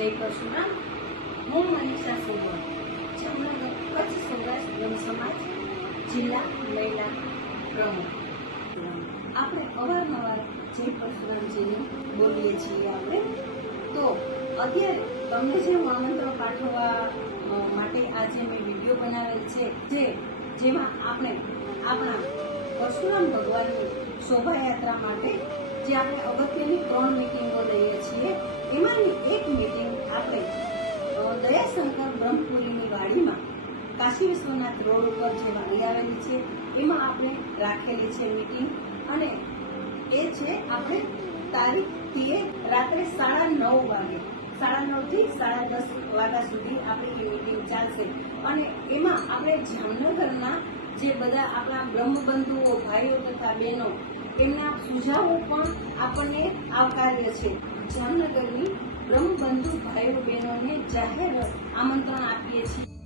જય પરશુરામ. હું મનીષા સોબણ, જામનગર કચ્છ સૌરાષ્ટ્ર બ્રહ્મ સમાજ જિલ્લા મહિલા પ્રમુખ. આપણે અવારનવાર જય પરશુરામજીને બોલીએ છીએ. આપણે તો અત્યારે તમને જે હું આમંત્રણ પાઠવવા માટે આજે મેં વિડીયો બનાવેલ છે, જેમાં આપણે આપણા પરશુરામ ભગવાનની શોભાયાત્રા માટે જે આપણે અગત્યની 3 મિટિંગો લઈએ છીએ, એમાંની એક મિટિંગ આપણે દયાશંકર બ્રહ્મપુરીની વાડીમાં કાશી વિશ્વનાથ રોડ ઉપર જે વાડી આવેલી છે એમાં આપણે રાખેલી છે મિટિંગ. અને એ છે આપણે તારીખ 13 રાત્રે 9:30 વાગે, 9:30 થી 10:30 વાગ્યા સુધી આપણી એ મિટિંગ ચાલશે. અને એમાં આપણે જામનગરના જે બધા આપણા બ્રહ્મબંધુઓ, ભાઈઓ તથા બહેનો, એમના સુઝાવો પણ આપણને આવકાર્ય છે. જામનગરની બ્રહ્મબંધુ ભાઈઓ બહેનોને જાહેર આમંત્રણ આપીએ છીએ.